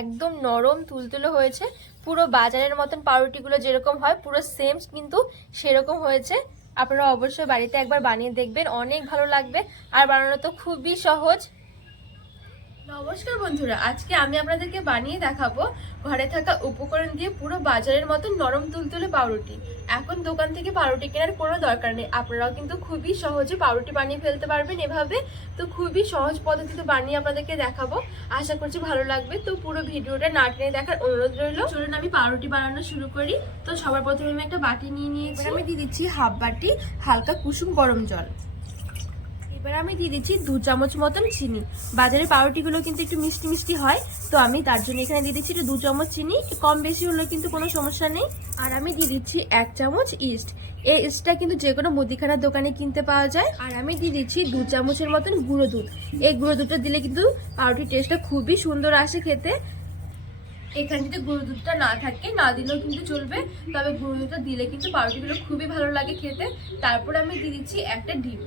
একদম নরম তুলতুলো হয়েছে। পুরো বাজারের মতন পাউরুটিগুলো যেরকম হয়, পুরো সেম কিন্তু সেরকম হয়েছে। আপনারা অবশ্যই বাড়িতে একবার বানিয়ে দেখবেন, অনেক ভালো লাগবে। আর বানানো তো খুবই সহজ। নমস্কার বন্ধুরা, আজকে আমি আপনাদেরকে বানিয়ে দেখাবো ঘরে থাকা উপকরণ দিয়ে পুরো বাজারের মতন নরম তুলতুলে পাউরুটি। এখন দোকান থেকে পাউরুটি কেনার কোনো দরকার নেই। আপনারাও কিন্তু খুবই সহজে পাউরুটি বানিয়ে ফেলতে পারবেন এভাবে। তো খুবই সহজ পদ্ধতিতে বানিয়ে আপনাদেরকে দেখাবো। আশা করছি ভালো লাগবে। তো পুরো ভিডিওটা না টেনে দেখার অনুরোধ রইল। চলুন আমি পাউরুটি বানানো শুরু করি। তো সবার প্রথমে আমি একটা বাটি নিয়ে নিয়েছি। আমি দিয়ে দিচ্ছি হাফ বাটি হালকা কুসুম গরম জল। এবার আমি দিয়ে দিচ্ছি দু চামচ মতন চিনি। বাজারের পাউরুটিগুলো কিন্তু একটু মিষ্টি মিষ্টি হয়, তো আমি তার জন্য এখানে দিয়ে দিচ্ছি দু চামচ চিনি। কম বেশি হলেও কিন্তু কোনো সমস্যা নেই। আর আমি দিয়ে দিচ্ছি এক চামচ ইস্ট। এই ইস্টটা কিন্তু যে কোনো মুদিখানার দোকানে কিনতে পাওয়া যায়। আর আমি দিয়ে দিচ্ছি দু চামচের মতন গুঁড়ো দুধ। এই গুঁড়ো দুধটা দিলে কিন্তু পাউরুটির টেস্টটা খুবই সুন্দর আসে খেতে। এখানে যদি গুঁড়ো দুধটা না থাকে, না দিলেও কিন্তু চলবে। তবে গুঁড়ো দুধটা দিলে কিন্তু পাউরুটিগুলো খুবই ভালো লাগে খেতে। তারপর আমি দিয়ে দিচ্ছি একটা ডিম।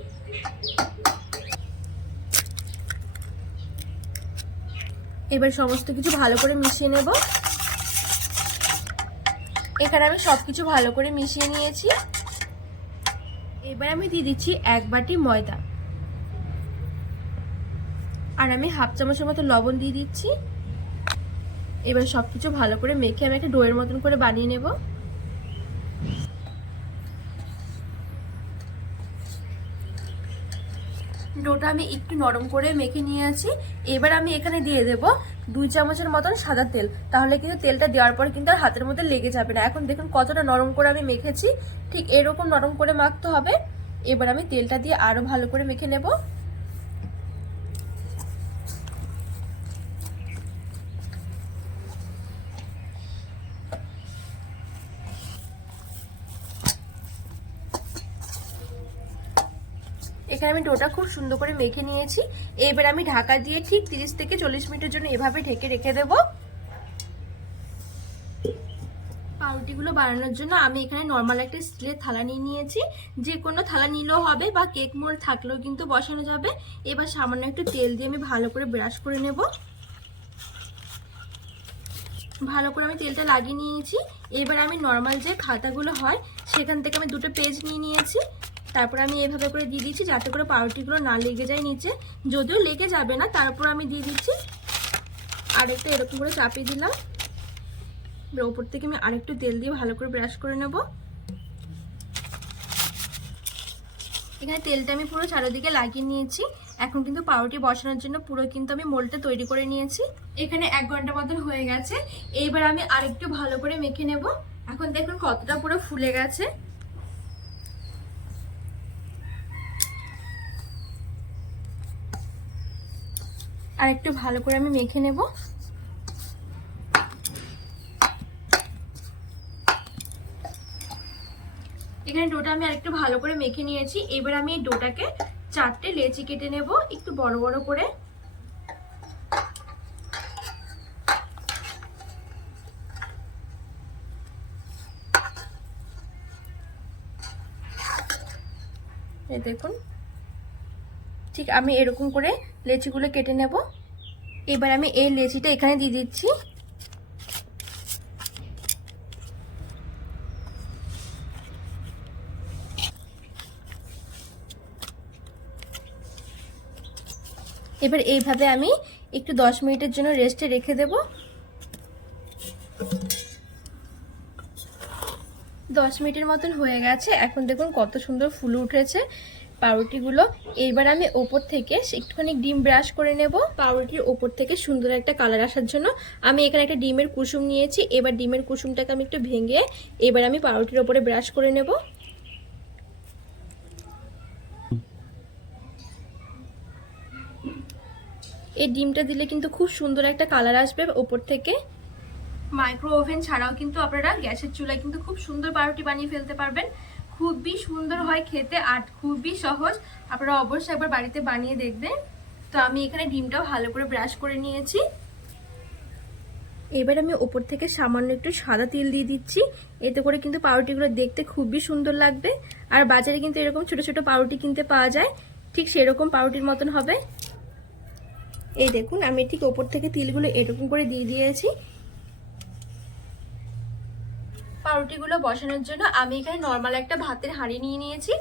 এবার সমস্ত কিছু ভালো করে মিশিয়ে নেব। এখানে আমি সব কিছু ভালো করে মিশিয়ে নিয়েছি। এবার আমি দিয়ে দিচ্ছি এক বাটি ময়দা। আর আমি হাফ চামচের মতো লবণ দিয়ে দিচ্ছি। এবার সব কিছু ভালো করে মেখে আমি একটা ডোয়ের মতন করে বানিয়ে নেব। ডোটা আমি একটু নরম করে মেখে নিয়ে আছি। এবার আমি এখানে দিয়ে দেব দুই চামচের মতন সাদা তেল। তাহলে কিন্তু তেলটা দেওয়ার পর কিন্তু আর হাতের মধ্যে লেগে যাবে না। এখন দেখুন কতটা নরম করে আমি মেখেছি। ঠিক এরকম নরম করে মাখতে হবে। এবার আমি তেলটা দিয়ে আরও ভালো করে মেখে নেব। এখানে আমি ডোটা খুব সুন্দর করে মেখে নিয়েছি। এবার আমি ঢাকা দিয়ে ঠিক তিরিশ থেকে চল্লিশ মিনিটের জন্য এভাবে ঢেকে রেখে দেব। পাউরুটিগুলো বানানোর জন্য আমি এখানে নর্মাল একটা স্টিলের থালা নিয়ে নিয়েছি। যে কোনো থালা নিলেও হবে বা কেক মোল থাকলেও কিন্তু বসানো যাবে। এবার সামান্য একটু তেল দিয়ে আমি ভালো করে ব্রাশ করে নেব। ভালো করে আমি তেলটা লাগিয়ে নিয়েছি। এবার আমি নর্মাল যে খাতাগুলো হয়, সেখান থেকে আমি দুটো পেজ নিয়ে নিয়েছি। তারপর আমি এভাবে করে দিয়ে দিচ্ছি যাতে করে পাউরুটিগুলো না লেগে যায় নিচে। যদিও লেগে যাবে না, তারপর আমি দিয়ে দিচ্ছি আরেকটা এরকম করে চাপিয়ে দিলাম। এবার ওপর থেকে আমি আরেকটু তেল দিয়ে ভালো করে ব্রাশ করে নেব। এখানে তেলটা আমি পুরো চারিদিকে লাগিয়ে নিয়েছি। এখন কিন্তু পাউরুটি বসানোর জন্য পুরো কিন্তু আমি মোলটা তৈরি করে নিয়েছি। এখানে এক ঘণ্টা মতন হয়ে গেছে। এইবার আমি আরেকটু ভালো করে মেখে নেব। এখন দেখুন কতটা পুরো ফুলে গেছে। আর একটু ভালো করে আমি মেখে নেব। এখানে ডোটা আমি আরেকটু ভালো করে মেখে নিয়েছি। এবার আমি এই ডোটাকে চারটে লেচি কেটে নেব, একটু বড় বড় করে। দেখুন ঠিক আমি এরকম করে লেচিগুলো কেটে নেব। এবার আমি এই লেচিটা এখানে দিয়ে দিচ্ছি। এবার এইভাবে আমি একটু দশ মিনিটের জন্য রেস্টে রেখে দেব। দশ মিনিটের মতন হয়ে গেছে। এখন দেখুন কত সুন্দর ফুল উঠেছে। পাউরুটিগুলো এইবার আমি ওপর থেকে একটুখানি ডিম ব্রাশ করে নেব। পাউরুটির ওপর থেকে সুন্দর একটা কালার আসার জন্য আমি এখানে একটা ডিমের কুসুম নিয়েছি। এবার ডিমের কুসুমটাকে আমি একটু ভেঙে এবার আমি পাউরুটির ওপরে ব্রাশ করে নেব। এই ডিমটা দিলে কিন্তু খুব সুন্দর একটা কালার আসবে ওপর থেকে। মাইক্রো ওভেন ছাড়াও কিন্তু আপনারা গ্যাসের চুলায় কিন্তু খুব সুন্দর পাউরুটি বানিয়ে ফেলতে পারবেন। খুবই সুন্দর হয় খেতে আর খুবই সহজ। আপনারা অবশ্যই একবার বাড়িতে বানিয়ে দেখবেন। তো আমি এখানে ডিমটাও ভালো করে ব্রাশ করে নিয়েছি। এবার আমি ওপর থেকে সামান্য একটু সাদা তিল দিয়ে দিচ্ছি। এতে করে কিন্তু পাউরুটিগুলো দেখতে খুবই সুন্দর লাগবে। আর বাজারে কিন্তু এরকম ছোট ছোট পাউরুটি কিনতে পাওয়া যায়। ঠিক সেরকম পাউরুটির মতন হবে। এই দেখুন, আমি ঠিক ওপর থেকে তিলগুলো এরকম করে দিয়ে দিয়েছি। পাউরুটিগুলো বসানোর জন্য আমি এখানে নর্মাল একটা ভাতের হাঁড়ি নিয়ে নিয়েছি।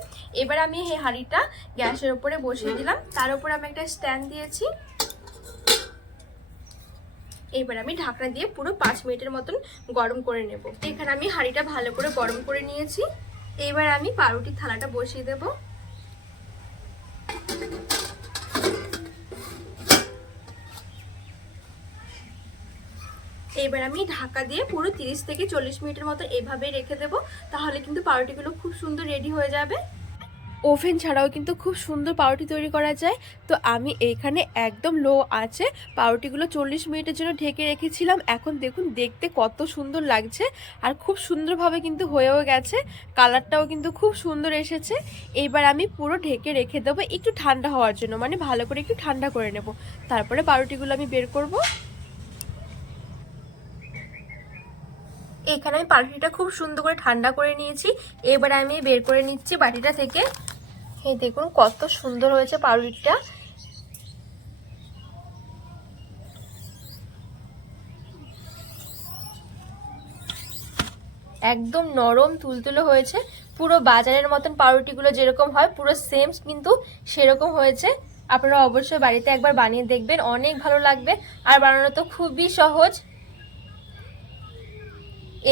এবার আমি এই হাঁড়িটা গ্যাসের উপরে বসিয়ে দিলাম। তার উপর আমি একটা স্ট্যান্ড দিয়েছি। এবার আমি ঢাকনা দিয়ে পুরো পাঁচ মিনিটের মতন গরম করে নেব। এখানে আমি হাঁড়িটা ভালো করে গরম করে নিয়েছি। এবার আমি পাউরুটির থালাটা বসিয়ে দেবো। এবার আমি ঢাকা দিয়ে পুরো তিরিশ থেকে চল্লিশ মিনিটের মতো এভাবে রেখে দেবো, তাহলে কিন্তু পাউরুটিগুলো খুব সুন্দর রেডি হয়ে যাবে। ওভেন ছাড়াও কিন্তু খুব সুন্দর পাউরুটি তৈরি করা যায়। তো আমি এইখানে একদম লো আছে, পাউরুটিগুলো চল্লিশ মিনিটের জন্য ঢেকে রেখেছিলাম। এখন দেখুন, দেখতে কত সুন্দর লাগছে আর খুব সুন্দরভাবে কিন্তু হয়েও গেছে। কালারটাও কিন্তু খুব সুন্দর এসেছে। এইবার আমি পুরো ঢেকে রেখে দেবো, একটু ঠান্ডা হওয়ার জন্য মানে ভালো করে একটু ঠান্ডা করে নেব। তারপরে পাউরুটিগুলো আমি বের করব। এখানে আমি পাউরুটিটা খুব সুন্দর করে ঠান্ডা করে নিয়েছি। এবার আমি বের করে নিচ্ছি বাটিটা থেকে। এই দেখুন কত সুন্দর হয়েছে পাউরুটিটা। একদম নরম তুলতুলো হয়েছে। পুরো বাজারের মতন পাউরুটিগুলো যেরকম হয়, পুরো সেম কিন্তু সেরকম হয়েছে। আপনারা অবশ্যই বাড়িতে একবার বানিয়ে দেখবেন, অনেক ভালো লাগবে। আর বানানো তো খুবই সহজ।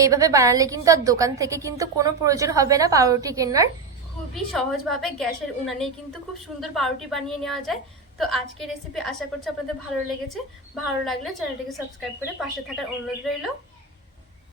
এইভাবে বানালে কিন্তু আর দোকান থেকে কিন্তু কোনো প্রয়োজন হবে না পাউরুটি কেনার। খুবই সহজভাবে গ্যাসের উনানে কিন্তু খুব সুন্দর পাউরুটি বানিয়ে নেওয়া যায়। তো আজকের রেসিপি আশা করছি আপনাদের ভালো লেগেছে। ভালো লাগলে চ্যানেলটিকে সাবস্ক্রাইব করে পাশে থাকার অনুরোধ রইল।